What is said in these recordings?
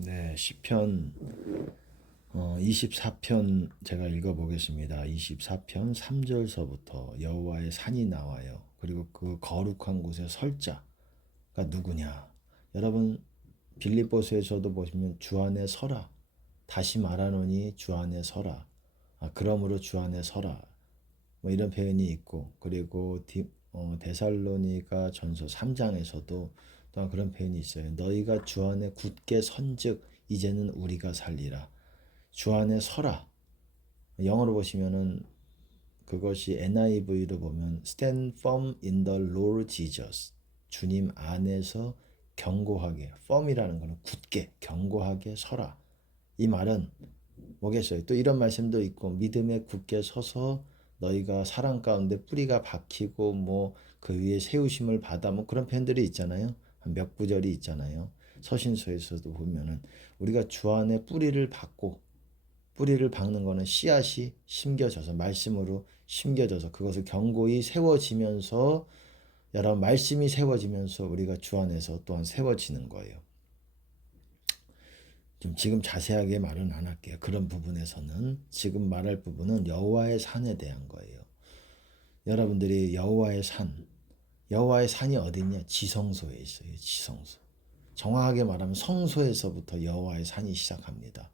네, 시편 24편 제가 읽어보겠습니다. 24편 3절서부터 여호와의 산이 나와요. 그리고 그 거룩한 곳에 설 자가 누구냐? 여러분 빌립보서에서도 보시면 주 안에 서라. 다시 말하노니 주 안에 서라. 그러므로 주 안에 서라. 뭐 이런 표현이 있고, 그리고 데살로니가 전서 3장에서도 또한 그런 표현이 있어요. 너희가 주 안에 굳게 선즉 이제는 우리가 살리라. 주 안에 서라. 영어로 보시면은 그것이 NIV로 보면 Stand firm in the Lord Jesus. 주님 안에서 견고하게, firm이라는 것은 굳게, 견고하게 서라. 이 말은 뭐겠어요? 또 이런 말씀도 있고, 믿음에 굳게 서서 너희가 사랑 가운데 뿌리가 박히고 뭐 그 위에 세우심을 받아, 뭐 그런 표현들이 있잖아요. 한 몇 구절이 있잖아요. 서신서에서도 보면은 우리가 주 안에 뿌리를 박고, 뿌리를 박는 거는 씨앗이 심겨져서, 말씀으로 심겨져서 그것을 견고히 세워지면서, 여러분 말씀이 세워지면서 우리가 주 안에서 또한 세워지는 거예요. 좀 지금 자세하게 말은 안 할게요. 그런 부분에서는 지금 말할 부분은 여호와의 산에 대한 거예요. 여러분들이 여호와의 산이 어디 있냐? 지성소에 있어요. 지성소. 정확하게 말하면 성소에서부터 여호와의 산이 시작합니다.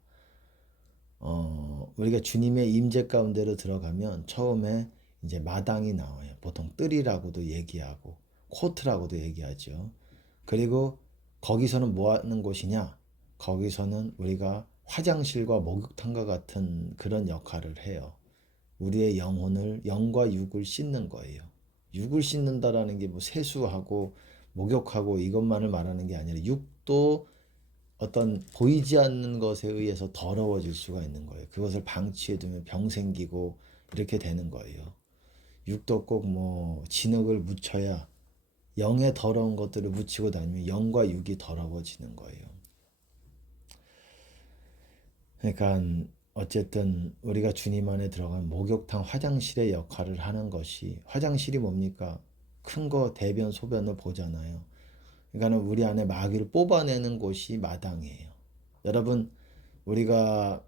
우리가 주님의 임재 가운데로 들어가면 처음에 이제 마당이 나와요. 보통 뜰이라고도 얘기하고 코트라고도 얘기하죠. 그리고 거기서는 뭐 하는 곳이냐? 거기서는 우리가 화장실과 목욕탕과 같은 그런 역할을 해요. 우리의 영과 육을 씻는 거예요. 육을 씻는다라는 게 뭐 세수하고 목욕하고 이것만을 말하는 게 아니라, 육도 어떤 보이지 않는 것에 의해서 더러워질 수가 있는 거예요. 그것을 방치해두면 병 생기고 이렇게 되는 거예요. 육도 꼭 뭐 진흙을 묻혀야, 영의 더러운 것들을 묻히고 다니면 영과 육이 더러워지는 거예요. 그러니까 어쨌든 우리가 주님 안에 들어가면 목욕탕, 화장실의 역할을 하는 것이, 화장실이 뭡니까? 큰 거 대변 소변을 보잖아요. 그러니까 우리 안에 마귀를 뽑아내는 곳이 마당이에요. 여러분, 우리가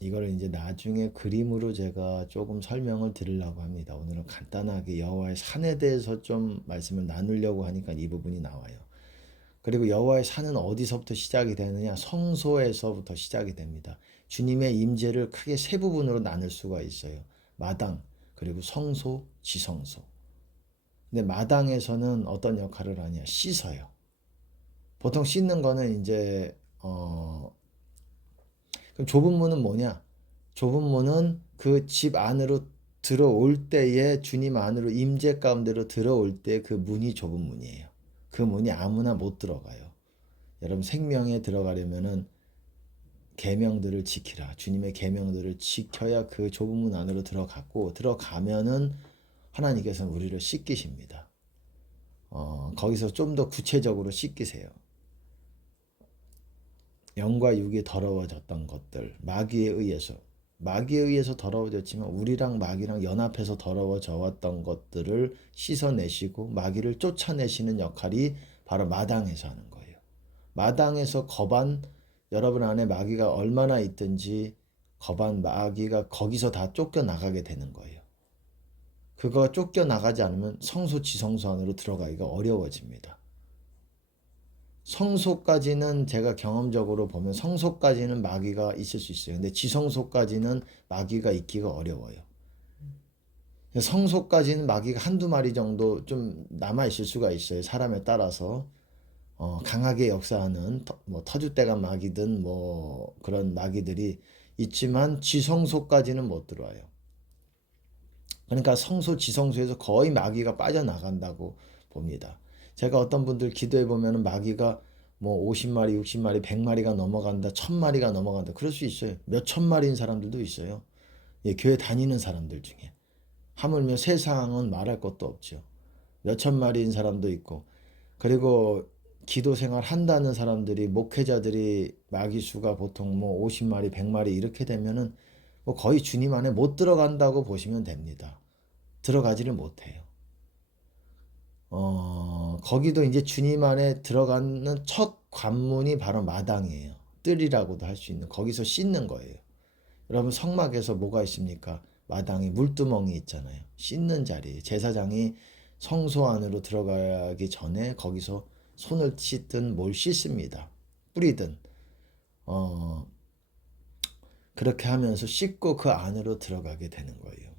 이걸 이제 나중에 그림으로 제가 조금 설명을 드리려고 합니다. 오늘은 간단하게 여호와의 산에 대해서 좀 말씀을 나누려고 하니까 이 부분이 나와요. 그리고 여호와의 산은 어디서부터 시작이 되느냐? 성소에서부터 시작이 됩니다. 주님의 임재를 크게 세 부분으로 나눌 수가 있어요. 마당, 그리고 성소, 지성소. 근데 마당에서는 어떤 역할을 하냐? 씻어요. 보통 씻는 거는 이제 그럼 좁은 문은 뭐냐? 좁은 문은 그 집 안으로 들어올 때에, 주님 안으로 임재 가운데로 들어올 때 그 문이 좁은 문이에요. 그 문이 아무나 못 들어가요. 여러분 생명에 들어가려면은 계명들을 지키라. 주님의 계명들을 지켜야 그 좁은 문 안으로 들어가고, 들어가면은 하나님께서는 우리를 씻기십니다. 거기서 좀 더 구체적으로 씻기세요. 영과 육이 더러워졌던 것들, 마귀에 의해서 더러워졌지만 우리랑 마귀랑 연합해서 더러워져 왔던 것들을 씻어내시고 마귀를 쫓아내시는 역할이 바로 마당에서 하는 거예요. 마당에서 여러분 안에 마귀가 얼마나 있든지 마귀가 거기서 다 쫓겨나가게 되는 거예요. 그거 쫓겨나가지 않으면 성소, 지성소 안으로 들어가기가 어려워집니다. 성소까지는 제가 경험적으로 보면 성소까지는 마귀가 있을 수 있어요. 근데 지성소까지는 마귀가 있기가 어려워요. 성소까지는 마귀가 한두 마리 정도 좀 남아있을 수가 있어요. 사람에 따라서. 강하게 역사하는 뭐 터줏대감 마귀든 뭐 그런 마귀들이 있지만 지성소까지는 못 들어와요. 그러니까 성소, 지성소에서 거의 마귀가 빠져나간다고 봅니다. 제가 어떤 분들 기도해 보면은 마귀가 뭐 50마리, 60마리, 100마리가 넘어간다, 1000마리가 넘어간다. 그럴 수 있어요. 몇 천 마리인 사람들도 있어요. 예, 교회 다니는 사람들 중에. 하물며 세상은 말할 것도 없죠. 몇 천 마리인 사람도 있고. 그리고 기도 생활 한다는 사람들이, 목회자들이 마귀 수가 보통 뭐 50마리, 100마리 이렇게 되면은 뭐 거의 주님 안에 못 들어간다고 보시면 됩니다. 들어가지를 못해요. 거기도 이제 주님 안에 들어가는 첫 관문이 바로 마당이에요. 뜰이라고도 할 수 있는 거기서 씻는 거예요. 여러분 성막에서 뭐가 있습니까? 마당에 물두멍이 있잖아요. 씻는 자리. 제사장이 성소 안으로 들어가기 전에 거기서 손을 씻든 뭘 씻습니다. 뿌리든 그렇게 하면서 씻고 그 안으로 들어가게 되는 거예요.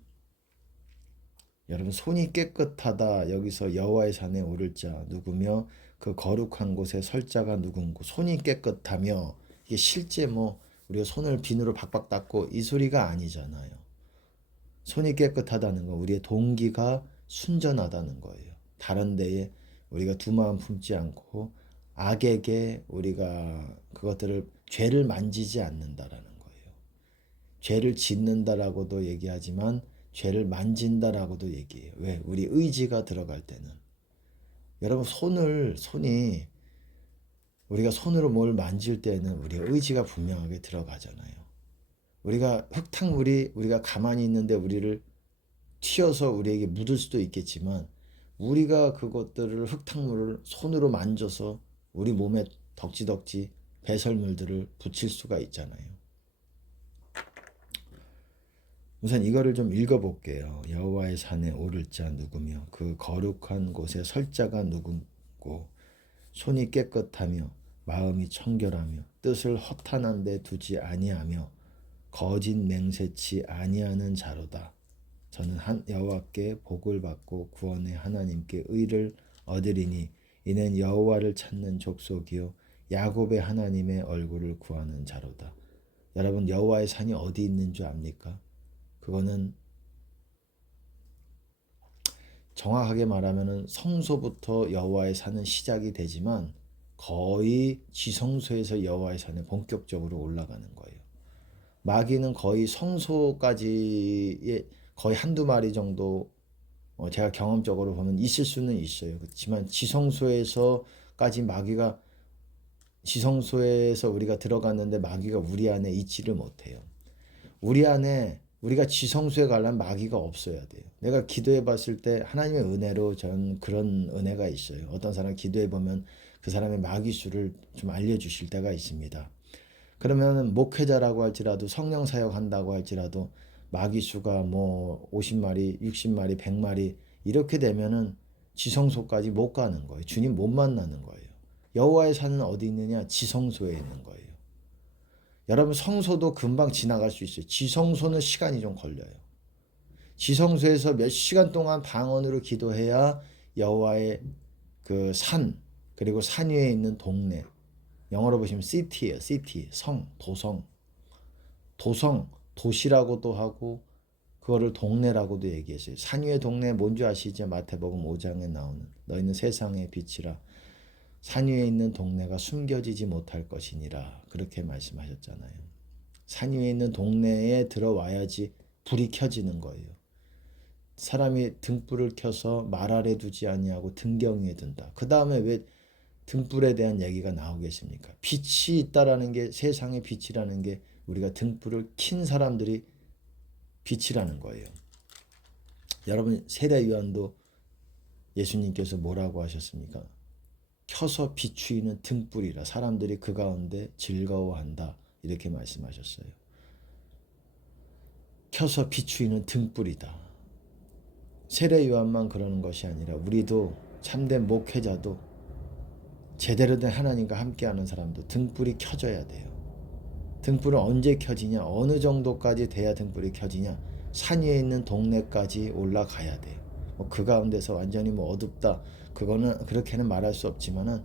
여러분 손이 깨끗하다. 여기서 여호와의 산에 오를 자 누구며 그 거룩한 곳에 설 자가 누군고. 손이 깨끗하며 이게 실제 뭐 우리가 손을 비누로 박박 닦고 이 소리가 아니잖아요. 손이 깨끗하다는 건 우리의 동기가 순전하다는 거예요. 다른 데에 우리가 두 마음 품지 않고 악에게 우리가 그것들을 죄를 만지지 않는다라는 거예요. 죄를 짓는다라고도 얘기하지만 죄를 만진다라고도 얘기해요. 왜? 우리 의지가 들어갈 때는. 여러분 손이 우리가 손으로 뭘 만질 때는 우리의 의지가 분명하게 들어가잖아요. 우리가 흙탕물이 우리가 가만히 있는데 우리를 튀어서 우리에게 묻을 수도 있겠지만 우리가 그것들을 흙탕물을 손으로 만져서 우리 몸에 덕지덕지 배설물들을 붙일 수가 있잖아요. 우선 이거를 좀 읽어볼게요. 여호와의 산에 오를 자 누구며 그 거룩한 곳에 설 자가 누구고 손이 깨끗하며 마음이 청결하며 뜻을 허탄한 데 두지 아니하며 거짓 맹세치 아니하는 자로다. 저는 여호와께 복을 받고 구원의 하나님께 의를 얻으리니 이는 여호와를 찾는 족속이요 야곱의 하나님의 얼굴을 구하는 자로다. 여러분 여호와의 산이 어디 있는 줄 압니까? 그거는 정확하게 말하면 성소부터 여호와의 산은 시작이 되지만 거의 지성소에서 여호와의 산에 본격적으로 올라가는 거예요. 마귀는 거의 성소까지의 거의 한두 마리 정도 제가 경험적으로 보면 있을 수는 있어요. 그렇지만 지성소에서까지 마귀가 지성소에서 우리가 들어갔는데 마귀가 우리 안에 있지를 못해요. 우리 안에 우리가 지성소에 가려면 마귀가 없어야 돼요. 내가 기도해 봤을 때 하나님의 은혜로 전 그런 은혜가 있어요. 어떤 사람 기도해 보면 그 사람의 마귀 수를 좀 알려주실 때가 있습니다. 그러면 목회자라고 할지라도 성령 사역한다고 할지라도 마귀 수가 뭐 50마리, 60마리, 100마리 이렇게 되면은 지성소까지 못 가는 거예요. 주님 못 만나는 거예요. 여호와의 산은 어디 있느냐? 지성소에 있는 거예요. 여러분 성소도 금방 지나갈 수 있어요. 지성소는 시간이 좀 걸려요. 지성소에서 몇 시간 동안 방언으로 기도해야 여호와의 그 산, 그리고 산 위에 있는 동네, 영어로 보시면 city예요. city, 성, 도성. 도시라고도 하고 그거를 동네라고도 얘기했어요. 산 위의 동네 뭔지 아시죠? 마태복음 5장에 나오는 너희는 세상의 빛이라 산 위에 있는 동네가 숨겨지지 못할 것이니라 그렇게 말씀하셨잖아요. 산 위에 있는 동네에 들어와야지 불이 켜지는 거예요. 사람이 등불을 켜서 말 아래 두지 아니하고 등경 위에 둔다. 그 다음에 왜 등불에 대한 얘기가 나오겠습니까? 빛이 있다라는 게 세상의 빛이라는 게 우리가 등불을 킨 사람들이 빛이라는 거예요. 여러분 세례 요한도 예수님께서 뭐라고 하셨습니까? 켜서 비추이는 등불이라 사람들이 그 가운데 즐거워한다 이렇게 말씀하셨어요. 켜서 비추이는 등불이다. 세례 요한만 그러는 것이 아니라 우리도 참된 목회자도 제대로 된 하나님과 함께하는 사람도 등불이 켜져야 돼요. 등불은 언제 켜지냐? 어느 정도까지 돼야 등불이 켜지냐? 산 위에 있는 동네까지 올라가야 돼요. 그 가운데서 완전히 어둡다. 그거는 그렇게는 말할 수 없지만은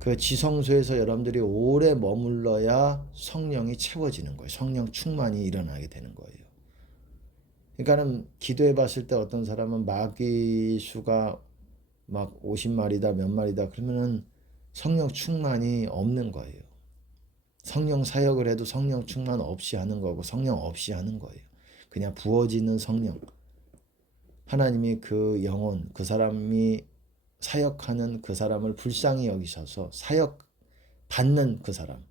그 지성소에서 여러분들이 오래 머물러야 성령이 채워지는 거예요. 성령 충만이 일어나게 되는 거예요. 그러니까는 기도해 봤을 때 어떤 사람은 마귀 수가 막 50마리다 몇 마리다 그러면은 성령 충만이 없는 거예요. 성령 사역을 해도 성령 충만 없이 하는 거고 성령 없이 하는 거예요. 그냥 부어지는 성령. 하나님이 그 영혼, 그 사람이 사역하는 그 사람을 불쌍히 여기셔서 사역 받는 그 사람을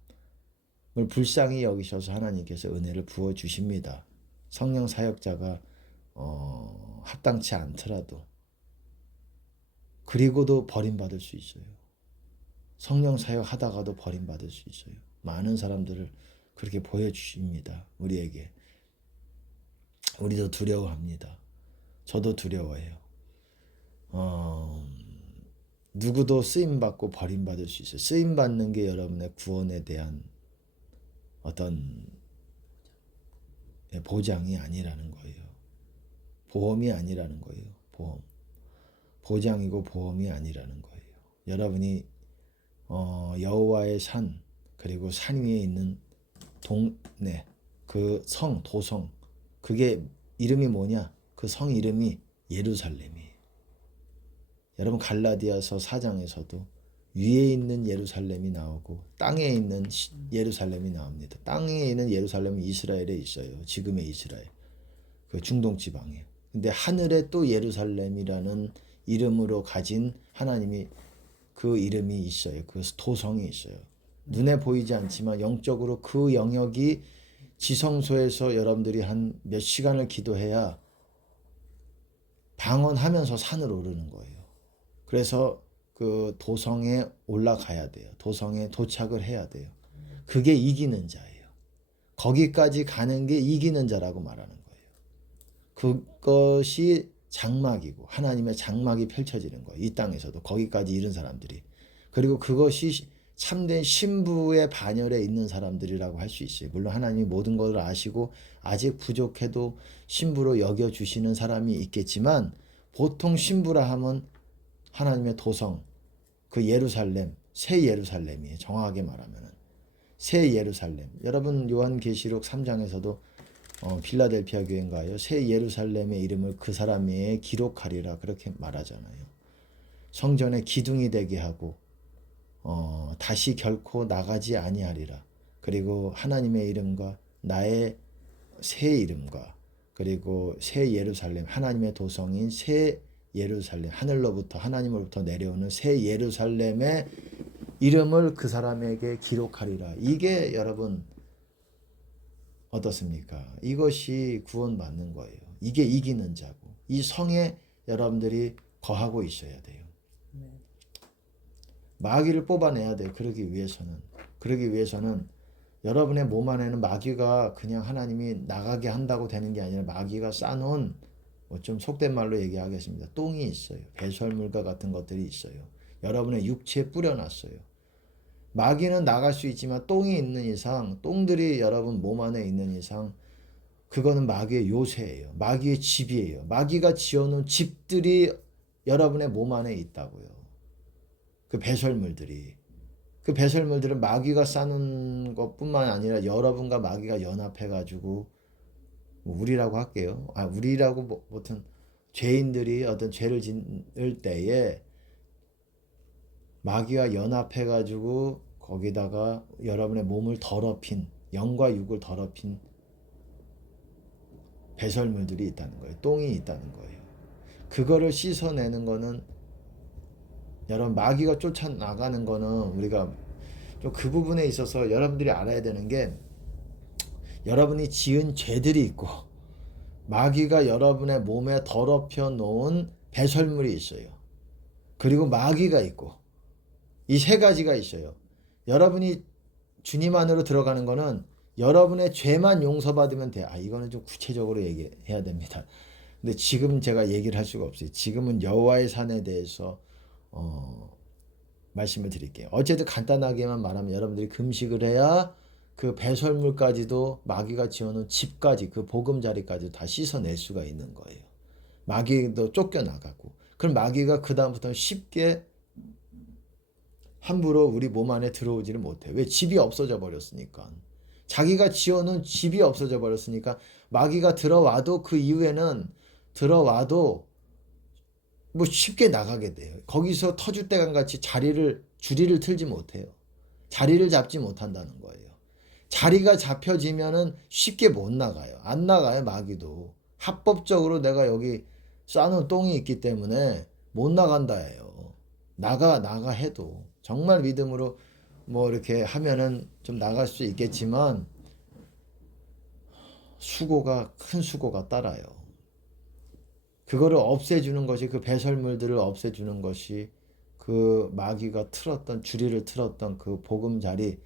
불쌍히 여기셔서 하나님께서 은혜를 부어 주십니다. 성령 사역자가 합당치 않더라도 그리고도 버림받을 수 있어요. 성령 사역 하다가도 버림받을 수 있어요. 많은 사람들을 그렇게 보여주십니다. 우리에게. 우리도 두려워합니다. 저도 두려워해요. 누구도 쓰임받고 버림받을 수 있어요. 쓰임받는 게 여러분의 구원에 대한 어떤 보장이 아니라는 거예요. 보험이 아니라는 거예요. 보험. 보장이고 보험이 아니라는 거예요. 여러분이 여호와의 산, 그리고 산 위에 있는 동네, 그 성, 도성, 그게 이름이 뭐냐? 그 성 이름이 예루살렘이에요. 여러분 갈라디아서 4장에서도 위에 있는 예루살렘이 나오고 땅에 있는 예루살렘이 나옵니다. 땅에 있는 예루살렘은 이스라엘에 있어요. 지금의 이스라엘. 그 중동 지방에. 근데 하늘에 또 예루살렘이라는 이름으로 가진 하나님이 그 이름이 있어요. 그 도성이 있어요. 눈에 보이지 않지만 영적으로 그 영역이 지성소에서 여러분들이 한 몇 시간을 기도해야 방언하면서 산을 오르는 거예요. 그래서 그 도성에 올라가야 돼요. 도성에 도착을 해야 돼요. 그게 이기는 자예요. 거기까지 가는 게 이기는 자라고 말하는 거예요. 그것이 장막이고 하나님의 장막이 펼쳐지는 거예요. 이 땅에서도 거기까지 이른 사람들이. 그리고 그것이 참된 신부의 반열에 있는 사람들이라고 할 수 있어요. 물론 하나님이 모든 것을 아시고 아직 부족해도 신부로 여겨주시는 사람이 있겠지만 보통 신부라 하면 하나님의 도성, 그 예루살렘, 새 예루살렘이에요. 정확하게 말하면 새 예루살렘. 여러분 요한계시록 3장에서도 빌라델피아 교회인가요? 새 예루살렘의 이름을 그 사람에 기록하리라 그렇게 말하잖아요. 성전에 기둥이 되게 하고 다시 결코 나가지 아니하리라. 그리고 하나님의 이름과 나의 새 이름과 그리고 새 예루살렘, 하나님의 도성인 새 예루살렘, 하늘로부터 하나님으로부터 내려오는 새 예루살렘의 이름을 그 사람에게 기록하리라. 이게 여러분 어떻습니까? 이것이 구원받는 거예요. 이게 이기는 자고 이 성에 여러분들이 거하고 있어야 돼요. 마귀를 뽑아내야 돼요. 그러기 위해서는 여러분의 몸 안에는 마귀가 그냥 하나님이 나가게 한다고 되는 게 아니라 마귀가 쌓아놓은 좀 속된 말로 얘기하겠습니다. 똥이 있어요. 배설물과 같은 것들이 있어요. 여러분의 육체에 뿌려놨어요. 마귀는 나갈 수 있지만 똥이 있는 이상, 똥들이 여러분 몸 안에 있는 이상 그거는 마귀의 요새예요. 마귀의 집이에요. 마귀가 지어놓은 집들이 여러분의 몸 안에 있다고요. 그 배설물들이. 그 배설물들은 마귀가 쌓는 것뿐만 아니라 여러분과 마귀가 연합해가지고 우리라고 할게요. 우리라고 보통 죄인들이 어떤 죄를 짓을 때에 마귀와 연합해가지고 거기다가 여러분의 몸을 더럽힌 영과 육을 더럽힌 배설물들이 있다는 거예요. 똥이 있다는 거예요. 그거를 씻어내는 거는 여러분 마귀가 쫓아나가는 거는 우리가 좀 그 부분에 있어서 여러분들이 알아야 되는 게 여러분이 지은 죄들이 있고 마귀가 여러분의 몸에 더럽혀 놓은 배설물이 있어요. 그리고 마귀가 있고 이 세 가지가 있어요. 여러분이 주님 안으로 들어가는 거는 여러분의 죄만 용서받으면 돼. 이거는 좀 구체적으로 얘기해야 됩니다. 근데 지금 제가 얘기를 할 수가 없어요. 지금은 여호와의 산에 대해서 말씀을 드릴게요. 어쨌든 간단하게만 말하면 여러분들이 금식을 해야 그 배설물까지도 마귀가 지어놓은 집까지 그 보금자리까지 다 씻어낼 수가 있는 거예요. 마귀도 쫓겨나가고 그럼 마귀가 그 다음부터는 쉽게 함부로 우리 몸 안에 들어오지를 못해. 왜? 집이 없어져 버렸으니까. 자기가 지어놓은 집이 없어져 버렸으니까 마귀가 들어와도 그 이후에는 들어와도 뭐 쉽게 나가게 돼요. 거기서 터줏대감 같이 주리를 틀지 못해요. 자리를 잡지 못한다는 거예요. 자리가 잡혀지면은 쉽게 못 나가요. 안 나가요, 마귀도. 합법적으로 내가 여기 싸놓은 똥이 있기 때문에 못 나간다예요. 나가 해도. 정말 믿음으로 뭐 이렇게 하면은 좀 나갈 수 있겠지만 큰 수고가 따라요. 그거를 없애주는 것이 그 배설물들을 없애주는 것이 그 마귀가 주리를 틀었던 그 보금자리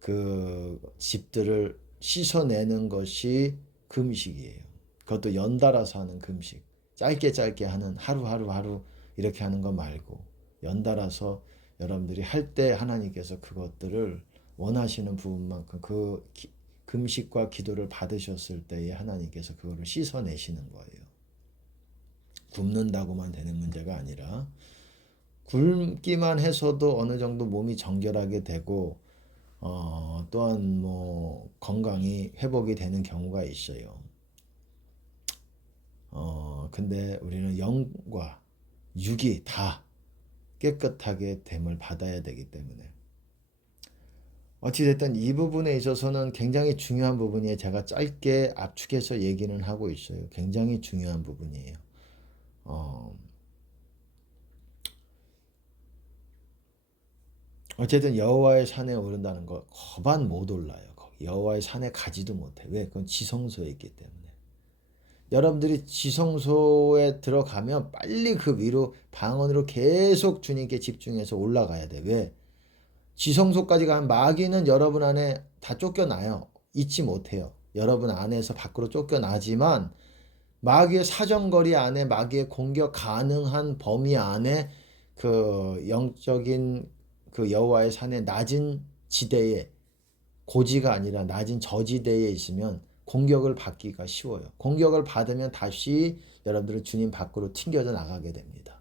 그 집들을 씻어내는 것이 금식이에요. 그것도 연달아서 하는 금식. 짧게 하는 하루 이렇게 하는 거 말고 연달아서 여러분들이 할 때 하나님께서 그것들을 원하시는 부분만큼 금식과 기도를 받으셨을 때에 하나님께서 그거를 씻어내시는 거예요. 굶는다고만 되는 문제가 아니라 굶기만 해서도 어느 정도 몸이 정결하게 되고 또한 뭐 건강이 회복이 되는 경우가 있어요. 근데 우리는 영과 육이 다 깨끗하게 됨을 받아야 되기 때문에 어찌됐든 이 부분에 있어서는 굉장히 중요한 부분이에요. 제가 짧게 압축해서 얘기는 하고 있어요. 굉장히 중요한 부분이에요. 어쨌든 여호와의 산에 오른다는 거 거반 못 올라요. 여호와의 산에 가지도 못해. 왜? 그건 지성소에 있기 때문에. 여러분들이 지성소에 들어가면 빨리 그 위로 방언으로 계속 주님께 집중해서 올라가야 돼. 왜? 지성소까지 가면 마귀는 여러분 안에 다 쫓겨나요. 있지 못해요. 여러분 안에서 밖으로 쫓겨나지만 마귀의 사정거리 안에 마귀의 공격 가능한 범위 안에 그 영적인 그 여호와의 산의 낮은 지대에 고지가 아니라 낮은 저지대에 있으면 공격을 받기가 쉬워요. 공격을 받으면 다시 여러분들은 주님 밖으로 튕겨져 나가게 됩니다.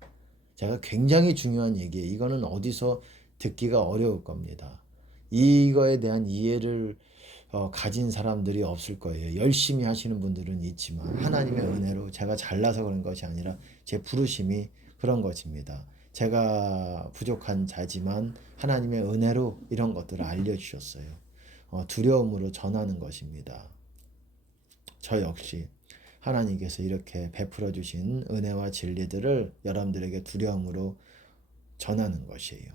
제가 굉장히 중요한 얘기예요. 이거는 어디서 듣기가 어려울 겁니다. 이거에 대한 이해를 가진 사람들이 없을 거예요. 열심히 하시는 분들은 있지만 하나님의 은혜로 제가 잘나서 그런 것이 아니라 제 부르심이 그런 것입니다. 제가 부족한 자지만 하나님의 은혜로 이런 것들을 알려주셨어요. 두려움으로 전하는 것입니다. 저 역시 하나님께서 이렇게 베풀어 주신 은혜와 진리들을 여러분들에게 두려움으로 전하는 것이에요.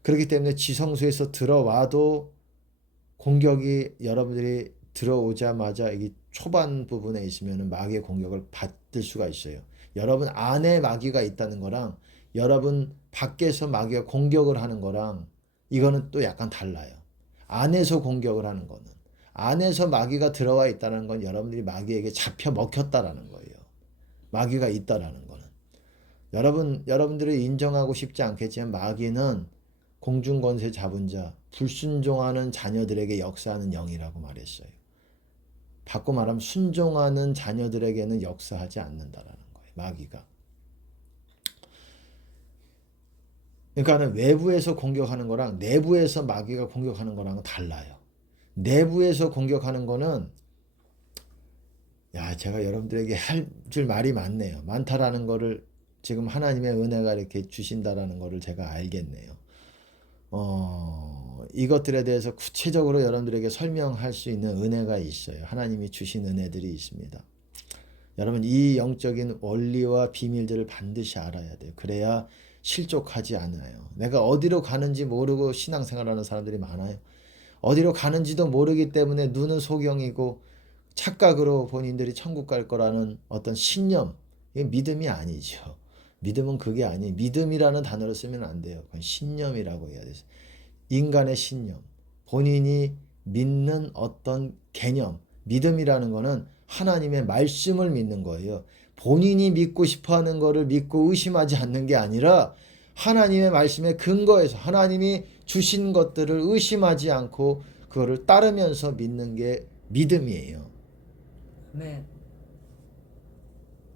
그렇기 때문에 지성소에서 들어와도 공격이 여러분들이 들어오자마자 이 초반 부분에 있으면 마귀의 공격을 받을 수가 있어요. 여러분 안에 마귀가 있다는 거랑 여러분 밖에서 마귀가 공격을 하는 거랑 이거는 또 약간 달라요. 안에서 공격을 하는 거는 안에서 마귀가 들어와 있다는 건 여러분들이 마귀에게 잡혀 먹혔다라는 거예요. 마귀가 있다라는 거는 여러분들이 인정하고 싶지 않겠지만 마귀는 공중권세 잡은 자, 불순종하는 자녀들에게 역사하는 영이라고 말했어요. 바꿔 말하면 순종하는 자녀들에게는 역사하지 않는다라는 거예요. 마귀가. 그러니까 외부에서 공격하는 거랑 내부에서 마귀가 공격하는 거랑은 달라요. 내부에서 공격하는 거는 제가 여러분들에게 할 줄 말이 많네요. 많다라는 거를 지금 하나님의 은혜가 이렇게 주신다라는 거를 제가 알겠네요. 이것들에 대해서 구체적으로 여러분들에게 설명할 수 있는 은혜가 있어요. 하나님이 주신 은혜들이 있습니다. 여러분 이 영적인 원리와 비밀들을 반드시 알아야 돼요. 그래야 실족하지 않아요. 내가 어디로 가는지 모르고 신앙생활하는 사람들이 많아요. 어디로 가는지도 모르기 때문에 눈은 소경이고 착각으로 본인들이 천국 갈 거라는 어떤 신념, 이게 믿음이 아니죠. 믿음은 그게 아니. 믿음이라는 단어를 쓰면 안 돼요. 그건 신념이라고 해야 돼요. 인간의 신념, 본인이 믿는 어떤 개념, 믿음이라는 거는 하나님의 말씀을 믿는 거예요. 본인이 믿고 싶어하는 거를 믿고 의심하지 않는 게 아니라 하나님의 말씀에 근거해서 하나님이 주신 것들을 의심하지 않고 그거를 따르면서 믿는 게 믿음이에요. 네.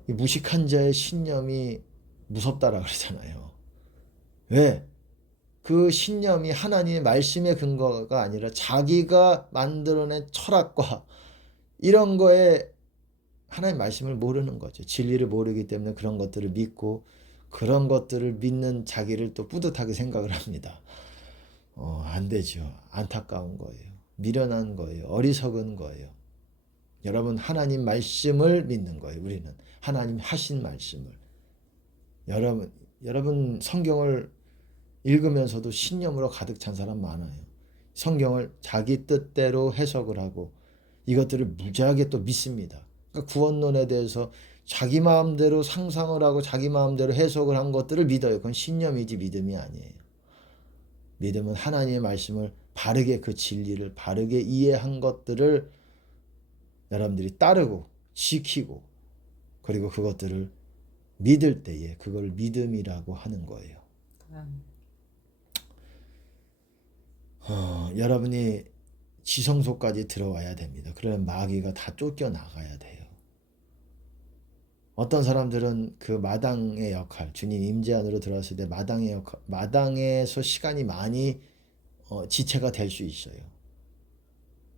무식한 자의 신념이 무섭다라 그러잖아요. 왜? 그 신념이 하나님의 말씀의 근거가 아니라 자기가 만들어낸 철학과 이런 거에 하나님의 말씀을 모르는 거죠. 진리를 모르기 때문에 그런 것들을 믿고 그런 것들을 믿는 자기를 또 뿌듯하게 생각을 합니다. 안 되죠. 안타까운 거예요. 미련한 거예요. 어리석은 거예요. 여러분 하나님 말씀을 믿는 거예요. 우리는 하나님 하신 말씀을. 여러분 성경을 읽으면서도 신념으로 가득 찬 사람 많아요. 성경을 자기 뜻대로 해석을 하고 이것들을 무지하게 또 믿습니다. 그러니까 구원론에 대해서 자기 마음대로 상상을 하고 자기 마음대로 해석을 한 것들을 믿어요. 그건 신념이지 믿음이 아니에요. 믿음은 하나님의 말씀을 바르게, 그 진리를 바르게 이해한 것들을 여러분들이 따르고 지키고 그리고 그것들을 믿을 때에 그걸 믿음이라고 하는 거예요. 여러분이 지성소까지 들어와야 됩니다. 그러면 마귀가 다 쫓겨나가야 돼요. 어떤 사람들은 그 마당의 역할, 주님 임재 안으로 들어왔을 때 마당의 역할, 마당에서 시간이 많이 지체가 될 수 있어요.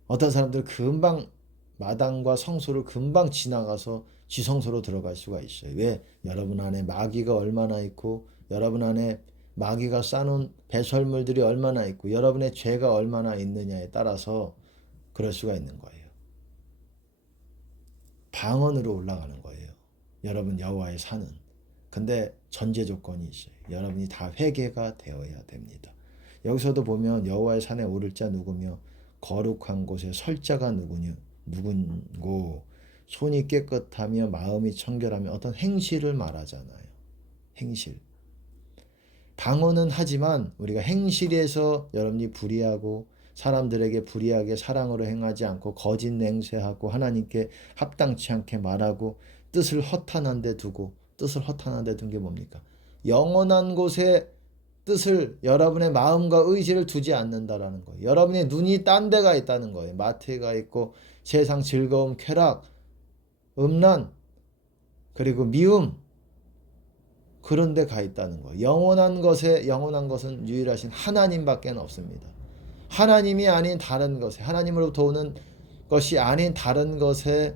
어떤 사람들은 금방 마당과 성소를 금방 지나가서 지성소로 들어갈 수가 있어요. 왜? 여러분 안에 마귀가 얼마나 있고 여러분 안에 마귀가 쌓아놓은 배설물들이 얼마나 있고 여러분의 죄가 얼마나 있느냐에 따라서 그럴 수가 있는 거예요. 방언으로 올라가는 거예요. 여러분 여호와의 산은. 근데 전제 조건이 있어요. 여러분이 다 회개가 되어야 됩니다. 여기서도 보면 여호와의 산에 오를 자 누구며 거룩한 곳에 설 자가 누군고 손이 깨끗하며 마음이 청결하며 어떤 행실을 말하잖아요. 행실. 방언은 하지만 우리가 행실에서 여러분이 불의하고 사람들에게 불의하게 사랑으로 행하지 않고 거짓 맹세하고 하나님께 합당치 않게 말하고 뜻을 허탄한 데 두고 뜻을 허탄한 데 둔 게 뭡니까? 영원한 곳에 뜻을 여러분의 마음과 의지를 두지 않는다라는 거예요. 여러분의 눈이 딴 데가 있다는 거예요. 마트가 있고 세상 즐거움, 쾌락, 음란, 그리고 미움 그런 데 가 있다는 거예요. 영원한 것은 유일하신 하나님밖에 없습니다. 하나님이 아닌 다른 것에, 하나님으로부터 오는 것이 아닌 다른 것에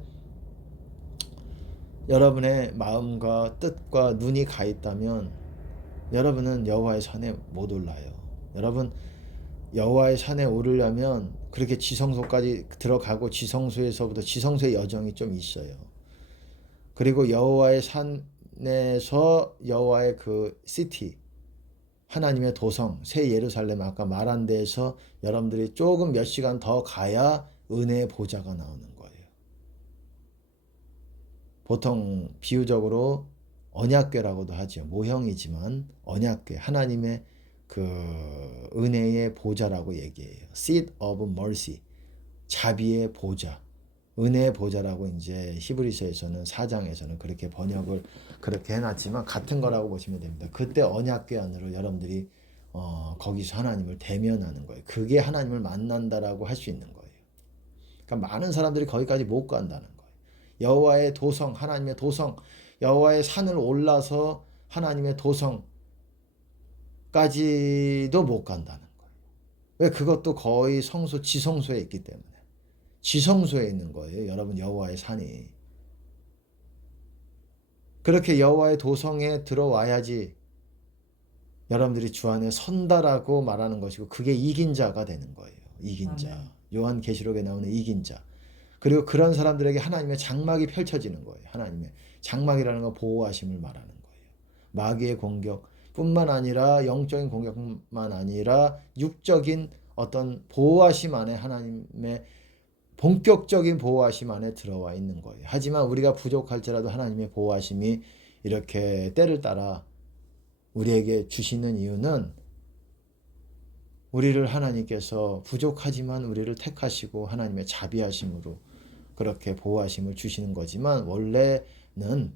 여러분의 마음과 뜻과 눈이 가 있다면 여러분은 여호와의 산에 못 올라요. 여러분 여호와의 산에 오르려면 그렇게 지성소까지 들어가고 지성소에서부터 지성소의 여정이 좀 있어요. 그리고 여호와의 산에서 여호와의 그 시티 하나님의 도성 새 예루살렘 아까 말한 데에서 여러분들이 조금 몇 시간 더 가야 은혜의 보좌가 나오는 거예요. 보통 비유적으로 언약궤라고도 하죠. 모형이지만 언약궤 하나님의 그 은혜의 보좌라고 얘기해요. Seat of mercy 자비의 보좌 은혜의 보좌라고 이제 히브리서에서는 4장에서는 그렇게 번역을 그렇게 해놨지만 같은 거라고 보시면 됩니다. 그때 언약궤 안으로 여러분들이 거기서 하나님을 대면하는 거예요. 그게 하나님을 만난다라고 할 수 있는 거예요. 그러니까 많은 사람들이 거기까지 못 간다는 거예요. 여호와의 도성, 하나님의 도성, 여호와의 산을 올라서 하나님의 도성까지도 못 간다는 거예요. 왜? 그것도 거의 성소, 지성소에 있기 때문에. 지성소에 있는 거예요. 여러분 여호와의 산이. 그렇게 여호와의 도성에 들어와야지 여러분들이 주 안에 선다라고 말하는 것이고 그게 이긴 자가 되는 거예요. 이긴 자. 요한계시록에 나오는 이긴 자. 그리고 그런 사람들에게 하나님의 장막이 펼쳐지는 거예요. 하나님의 장막이라는 건 보호하심을 말하는 거예요. 마귀의 공격뿐만 아니라 영적인 공격뿐만 아니라 육적인 어떤 보호하심 안에 하나님의 본격적인 보호하심 안에 들어와 있는 거예요. 하지만 우리가 부족할지라도 하나님의 보호하심이 이렇게 때를 따라 우리에게 주시는 이유는 우리를 하나님께서 부족하지만 우리를 택하시고 하나님의 자비하심으로 그렇게 보호하심을 주시는 거지만 원래는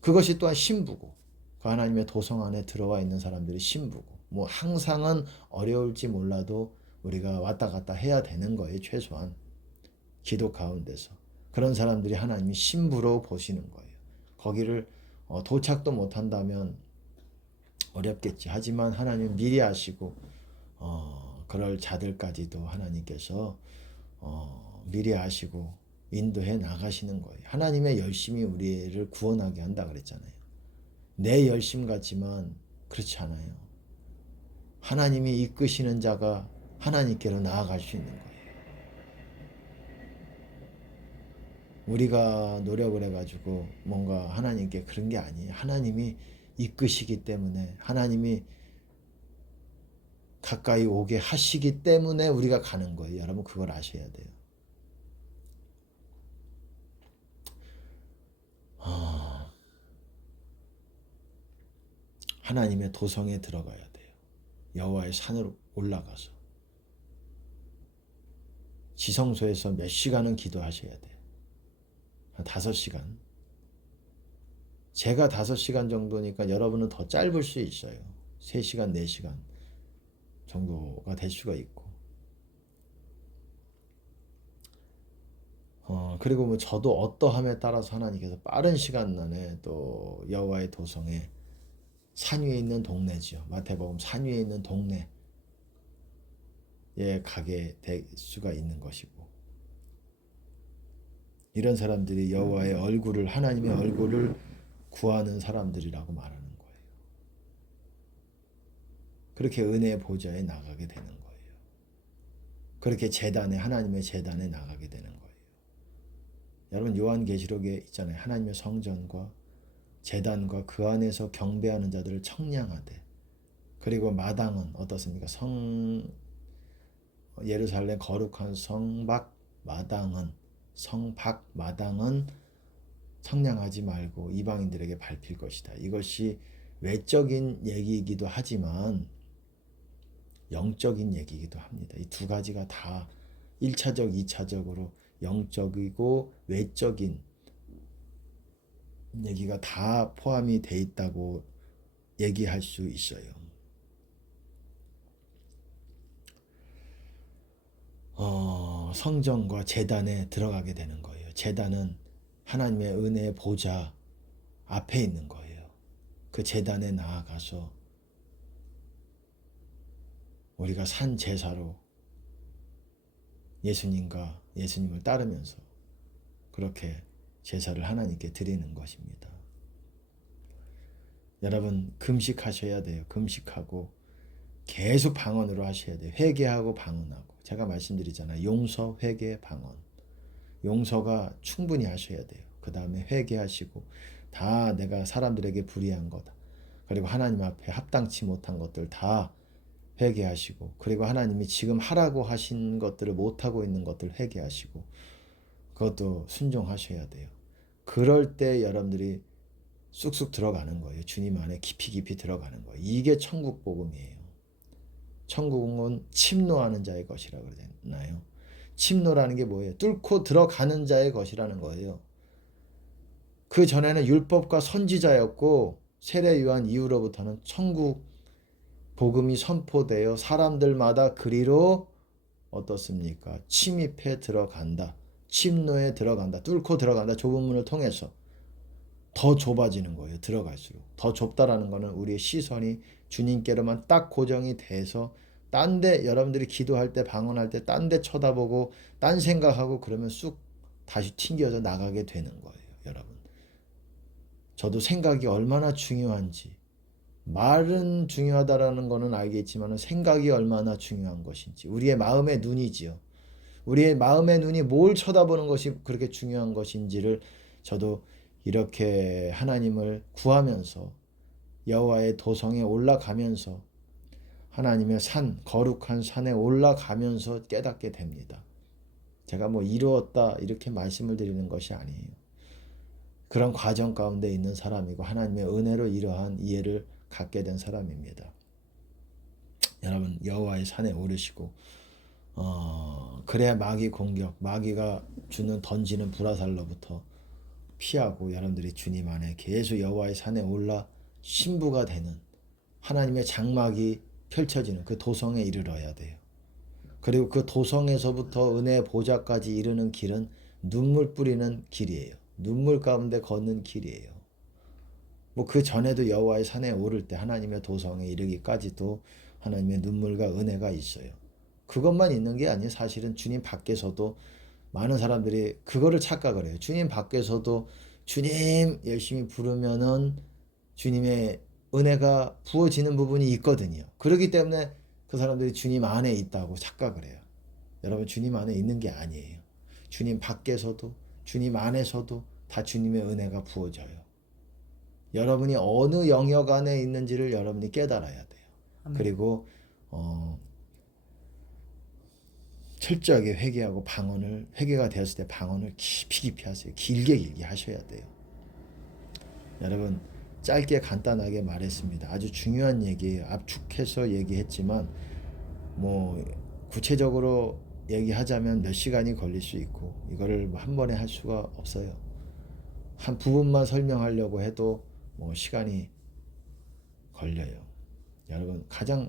그것이 또한 신부고 그 하나님의 도성 안에 들어와 있는 사람들이 신부고 뭐 항상은 어려울지 몰라도 우리가 왔다 갔다 해야 되는 거예요. 최소한 기도 가운데서 그런 사람들이 하나님이 신부로 보시는 거예요. 거기를 도착도 못한다면 어렵겠지. 하지만 하나님 미리 아시고 그럴 자들까지도 하나님께서 미리 아시고 인도해 나가시는 거예요. 하나님의 열심이 우리를 구원하게 한다 그랬잖아요. 내 열심 같지만 그렇지 않아요. 하나님이 이끄시는 자가 하나님께로 나아갈 수 있는 거예요. 우리가 노력을 해가지고 뭔가 하나님께 그런 게 아니에요. 하나님이 이끄시기 때문에 하나님이 가까이 오게 하시기 때문에 우리가 가는 거예요. 여러분 그걸 아셔야 돼요. 하나님의 도성에 들어가야 돼요. 여호와의 산으로 올라가서 지성소에서 몇 시간은 기도하셔야 돼요. 한 5시간. 제가 5시간 정도니까 여러분은 더 짧을 수 있어요. 3시간, 4시간 정도가 될 수가 있고. 그리고 뭐 저도 어떠함에 따라서 하나님께서 빠른 시간 안에 또 여호와의 도성에 산 위에 있는 동네지요. 마태복음 산 위에 있는 동네에 가게 될 수가 있는 것이고. 이런 사람들이 여호와의 얼굴을, 하나님의 얼굴을 구하는 사람들이라고 말하는 거예요. 그렇게 은혜의 보좌에 나가게 되는 거예요. 그렇게 제단에, 하나님의 제단에 나가게 되는 거예요. 여러분 요한계시록에 있잖아요. 하나님의 성전과 제단과 그 안에서 경배하는 자들을 청량하되, 그리고 마당은 어떻습니까? 예루살렘 거룩한 성막 마당은 청량하지 말고 이방인들에게 밟힐 것이다. 이것이 외적인 얘기이기도 하지만 영적인 얘기이기도 합니다. 이 두 가지가 다 1차적, 2차적으로 영적이고 외적인 얘기가 다 포함이 돼 있다고 얘기할 수 있어요. 성전과 제단에 들어가게 되는 거예요. 제단은 하나님의 은혜의 보좌 앞에 있는 거예요. 그 제단에 나아가서 우리가 산 제사로 예수님을 따르면서 그렇게 제사를 하나님께 드리는 것입니다. 여러분 금식하셔야 돼요. 금식하고 계속 방언으로 하셔야 돼요. 회개하고 방언하고. 제가 말씀드리잖아요. 용서, 회개, 방언. 용서가 충분히 하셔야 돼요. 그 다음에 회개하시고 다 내가 사람들에게 불의한 거다. 그리고 하나님 앞에 합당치 못한 것들 다 회개하시고, 그리고 하나님이 지금 하라고 하신 것들을 못하고 있는 것들 회개하시고, 그것도 순종하셔야 돼요. 그럴 때 여러분들이 쑥쑥 들어가는 거예요. 주님 안에 깊이 들어가는 거예요. 이게 천국 복음이에요. 천국은 침노하는 자의 것이라고 그러잖아요. 침노라는 게 뭐예요? 뚫고 들어가는 자의 것이라는 거예요. 그 전에는 율법과 선지자였고 세례 요한 이후로부터는 천국 복음이 선포되어 사람들마다 그리로 어떻습니까? 침입해 들어간다. 침노에 들어간다. 뚫고 들어간다. 좁은 문을 통해서 더 좁아지는 거예요. 들어갈수록. 더 좁다라는 거는 우리의 시선이 주님께로만 딱 고정이 돼서 딴 데, 여러분들이 기도할 때 방언할 때 딴 데 쳐다보고 딴 생각하고 그러면 쑥 다시 튕겨져 나가게 되는 거예요. 여러분. 저도 생각이 얼마나 중요한지, 말은 중요하다라는 거는 알겠지만 생각이 얼마나 중요한 것인지, 우리의 마음의 눈이지요. 우리의 마음의 눈이 뭘 쳐다보는 것이 그렇게 중요한 것인지를 저도 이렇게 하나님을 구하면서 여호와의 도성에 올라가면서 하나님의 산, 거룩한 산에 올라가면서 깨닫게 됩니다. 제가 뭐 이루었다 이렇게 말씀을 드리는 것이 아니에요. 그런 과정 가운데 있는 사람이고 하나님의 은혜로 이러한 이해를 갖게 된 사람입니다. 여러분 여호와의 산에 오르시고 그래야 마귀가 던지는 불화살로부터 피하고 여러분들이 주님 안에 계속 여호와의 산에 올라 신부가 되는 하나님의 장막이 펼쳐지는 그 도성에 이르러야 돼요. 그리고 그 도성에서부터 은혜의 보좌까지 이르는 길은 눈물 뿌리는 길이에요. 눈물 가운데 걷는 길이에요. 뭐 그 전에도 여호와의 산에 오를 때 하나님의 도성에 이르기까지도 하나님의 눈물과 은혜가 있어요. 그것만 있는 게 아니에요. 사실은 주님 밖에서도 많은 사람들이 그거를 착각을 해요. 주님 밖에서도 주님 열심히 부르면은 주님의 은혜가 부어지는 부분이 있거든요. 그렇기 때문에 그 사람들이 주님 안에 있다고 착각을 해요. 여러분 주님 안에 있는 게 아니에요. 주님 밖에서도 주님 안에서도 다 주님의 은혜가 부어져요. 여러분이 어느 영역 안에 있는지를 여러분이 깨달아야 돼요. 그리고 철저하게 회개하고 회개가 되었을 때 방언을 깊이 하세요. 길게 하셔야 돼요. 여러분 짧게 간단하게 말했습니다. 아주 중요한 얘기예요. 압축해서 얘기했지만 뭐 구체적으로 얘기하자면 몇 시간이 걸릴 수 있고 이거를 한 번에 할 수가 없어요. 한 부분만 설명하려고 해도 뭐 시간이 걸려요. 여러분 가장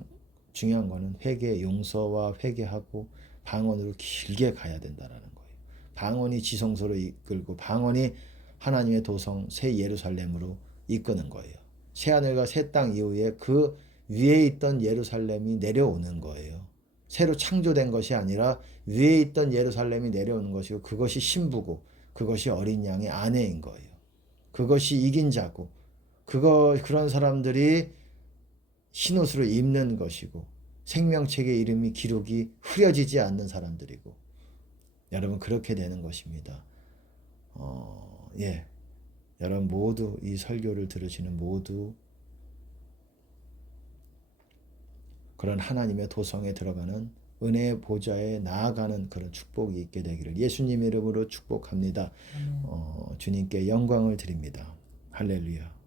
중요한 거는 회개, 용서와 회개하고 방언으로 길게 가야 된다라는 거예요. 방언이 지성소로 이끌고 방언이 하나님의 도성 새 예루살렘으로 이끄는 거예요. 새 하늘과 새 땅 이후에 그 위에 있던 예루살렘이 내려오는 거예요. 새로 창조된 것이 아니라 위에 있던 예루살렘이 내려오는 것이고 그것이 신부고 그것이 어린 양의 아내인 거예요. 그것이 이긴 자고 그런 사람들이 흰옷으로 입는 것이고 생명책의 이름이 기록이 흐려지지 않는 사람들이고 여러분 그렇게 되는 것입니다. 예, 여러분 모두 이 설교를 들으시는 모두 그런 하나님의 도성에 들어가는 은혜의 보좌에 나아가는 그런 축복이 있게 되기를 예수님 이름으로 축복합니다. 주님께 영광을 드립니다. 할렐루야.